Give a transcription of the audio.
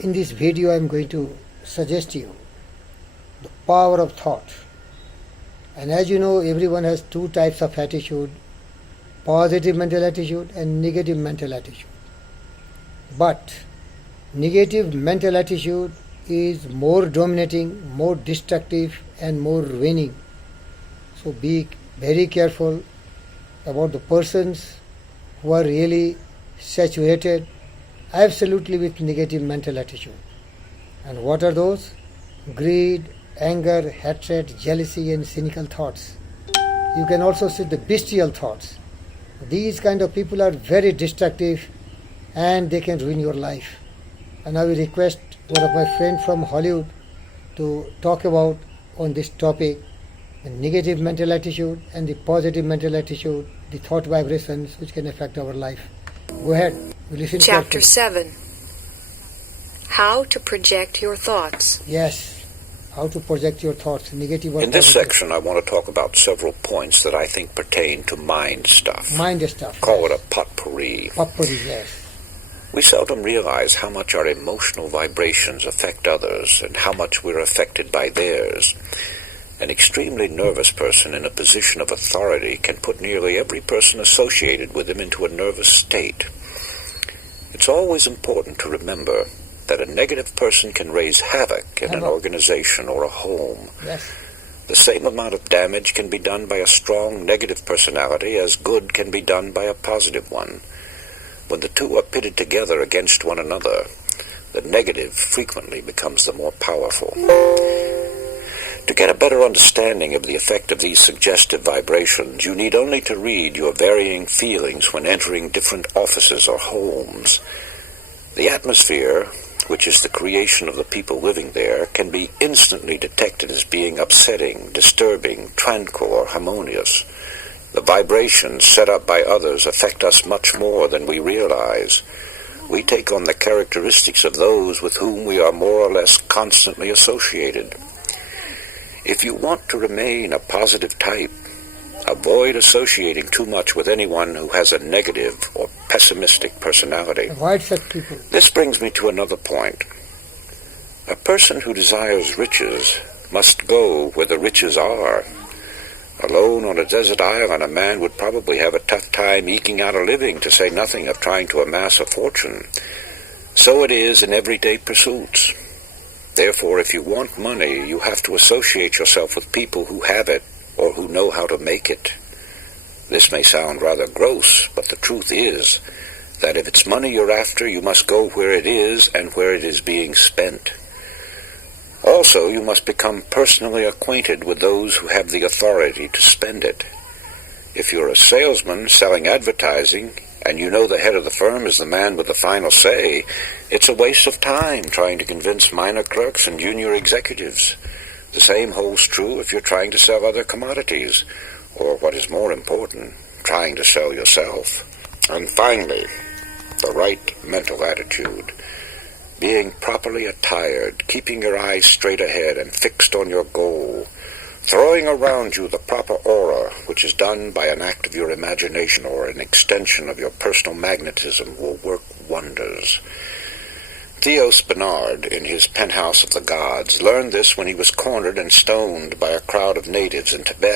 In this video I am going to suggest you the power of thought. And as you know, everyone has two types of attitude: positive mental attitude and negative mental attitude. But negative mental attitude is more dominating, more destructive and more winning. So be very careful about the persons who are really saturated absolutely with negative mental attitude. And what are those? Greed, anger, hatred, jealousy and cynical thoughts. You can also see the bestial thoughts. These kind of people are very destructive and they can ruin your life. And I will request one of my friends from Hollywood to talk about on this topic, the negative mental attitude and the positive mental attitude, the thought vibrations which can affect our life. Go ahead. We listen Chapter carefully. 7. How to project your thoughts. Yes. How to project your thoughts, negative or In this positive. section, I want to talk about several points that I think pertain to mind stuff. Mind stuff. Call it a potpourri. Potpourri, yes. We seldom realize how much our emotional vibrations affect others and how much we're affected by theirs. An extremely nervous person in a position of authority can put nearly every person associated with him into a nervous state. It's always important to remember that a negative person can raise havoc in an organization or a home. Yes. The same amount of damage can be done by a strong negative personality as good can be done by a positive one. When the two are pitted together against one another, the negative frequently becomes the more powerful. To get a better understanding of the effect of these suggestive vibrations, you need only to read your varying feelings when entering different offices or homes. The atmosphere, which is the creation of the people living there, can be instantly detected as being upsetting, disturbing, tranquil, or harmonious. The vibrations set up by others affect us much more than we realize. We take on the characteristics of those with whom we are more or less constantly associated. If you want to remain a positive type, avoid associating too much with anyone who has a negative or pessimistic personality. Avoid such people. This brings me to another point. A person who desires riches must go where the riches are. Alone on a desert island, a man would probably have a tough time eking out a living, to say nothing of trying to amass a fortune. So it is in everyday pursuits. Therefore, if you want money, you have to associate yourself with people who have it or who know how to make it. This may sound rather gross, but the truth is that if it's money you're after, you must go where it is and where it is being spent. Also, you must become personally acquainted with those who have the authority to spend it. If you're a salesman selling advertising, and you know the head of the firm is the man with the final say, it's a waste of time trying to convince minor clerks and junior executives. The same holds true if you're trying to sell other commodities, or what is more important, trying to sell yourself. And finally, the right mental attitude. Being properly attired, keeping your eyes straight ahead and fixed on your goal, throwing around you the proper aura, which is done by an act of your imagination or an extension of your personal magnetism, will work wonders. Theos Bernard, in his Penthouse of the Gods, learned this when he was cornered and stoned by a crowd of natives in Tibet.